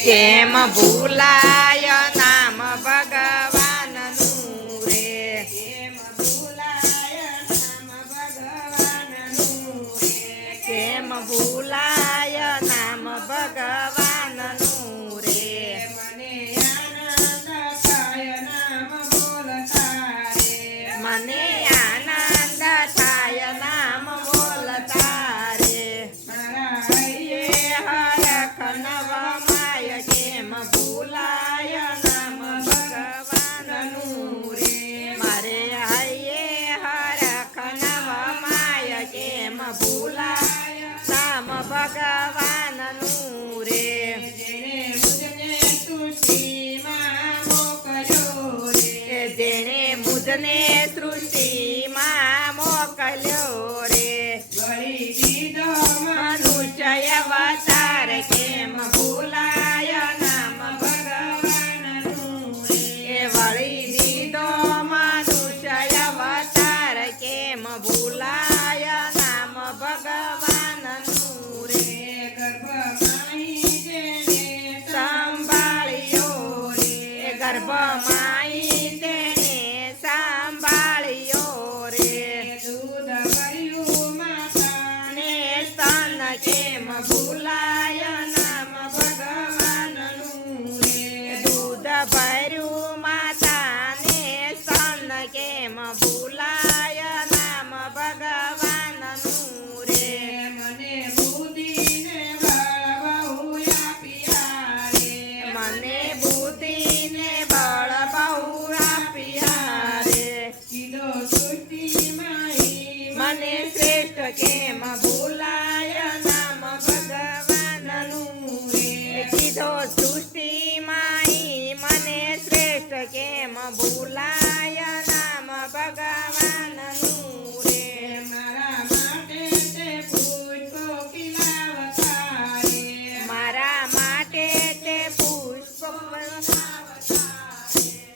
કેમ ભૂલાય નામ ભગવાનનું રે કેમ ભૂલાય નામ ભગવાનનું રે કેમ ભૂલાય નામ ભગવાનનું રે મને આનંદ થાય નામ બોલતા રે મને આનંદ થાય નામ બોલતા રે મારા હૈયે હરખ નવમાય કેમ ભૂલાય નામ ભગવાનનું રે મારે હૈયે હરખ નવમાય કેમ ભૂલાય નામ ભગવાનનું રે જેને મુજને સૃષ્ટિમાં મોકલ્યો રે જેણે મુજને સૃષ્ટિમાં મોકલ્યો રે વળી દીધો મનુષ્ય અવતાર કેમ ભૂલાય નામ ભગવાનનું રે એ વળી દીધો મનુષ્ય અવતાર કેમ ભૂલાય નામ ભગવાનનું રે ગર્ભમાઈ જેને સંભાળ્યો રે ગર્ભમાઈ તેને સંભાળ્યો રે દૂધ ભર્યું માતા ને સ્તન કેમ ભૂલાય નામ ભગવાનનું રે દૂધ ભર્યું માતાને સ્તન કેમ ભૂલાય નામ ભગવાનનું રે મને બુદ્ધિને બળ બહુ આપ્યા રે મને બુદ્ધિને બળ બહુ આપ્યા રે કીધો સૃષ્ટિમાં મને શ્રેષ્ઠ કેમ ભૂલાય નામ ભગવાનનું રે કીધો સૃષ્ટિમાં મને શ્રેષ્ઠ કેમ ભૂલાય નામ ભગવાનનું રે મારા માટે તે પુષ્પો ખીલાવતા રે મારા માટે તે પુષ્પ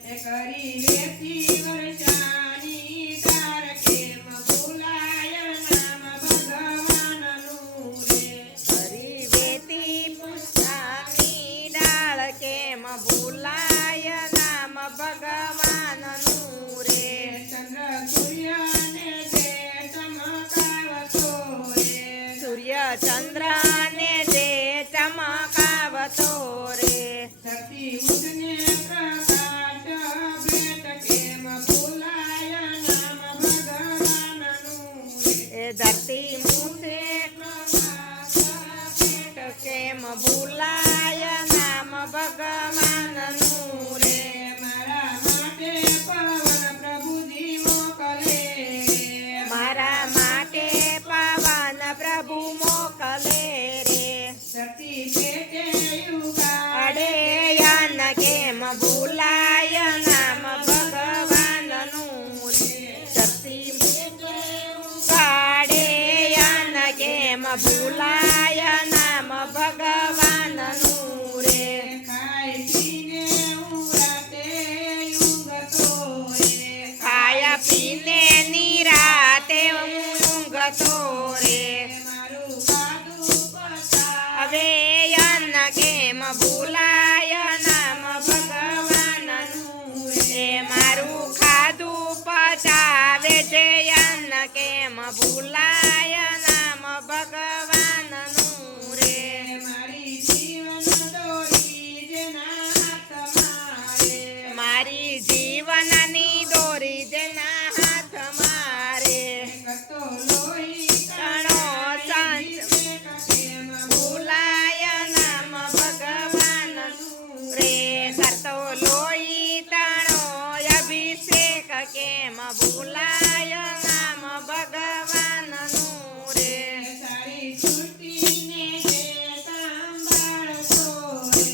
એ કરી વેચી વરસાની તાર કેમ ભૂલાય નામ ભગવાનનું રે હરી વેતી પુષ્પની ડાળ કેમ ભૂલાય નામ ભગવાનનું રે ચંદ્ર સૂર્યને જે ચમકાવતો રે સૂર્ય ચંદ્રને જે ચમકાવતો રે ધરતી ઉઠને પ્રકાશ ભેટ કેમ ભૂલાય નામ ભગવાનનું રે એ ધરતી મુસે કેમ ભૂલાય નામ ભગવાનનું રે મારા માટે પવન પ્રભુજી મોકલે મારા માટે પવન પ્રભુ મોકલે રે ધરતી પેટે યુગા અડે યન કેમ ભૂલાય નામ ભગવાનનું રે ધરતી કાડે યન કેમ ભૂલાય નામ ભગવાનનું રે ખાઈ પીને ઉરાતે યુગતો રે ખાયા પીને નિરાતે ઊંઘતો રે મારું સાધુ પતા હવે યન કેમ ભૂલાય નામ ભગવાનનું રે મારું ખાધું પચાવે છે યન કેમ ભૂલાય નામ ભગવાનનું રે મારી જીવન દોરી જેના હાથમાં રે મારી જીવનની દોરી જેના હાથમાં રે કરતો લોહી તણો સંત કેમ ભૂલાય નામ ભગવાનનું રે કરતો લોહી તાણો અભિષેક કેમ ભૂલાય નામ ભગવાનનું રે સારી સૃષ્ટિને જે સંભાળતો રે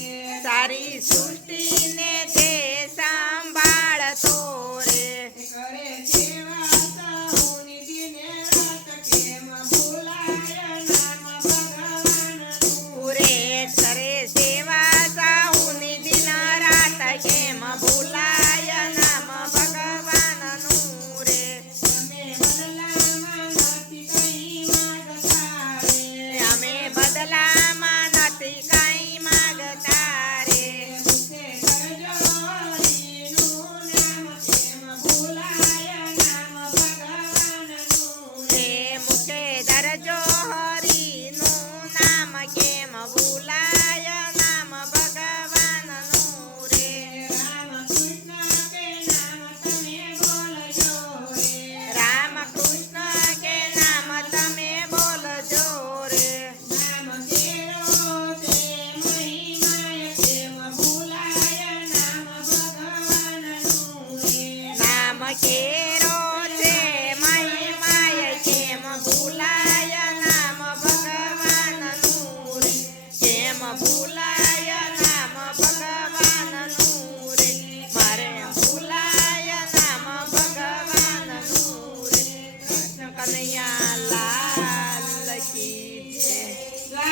સારી સૃષ્ટિને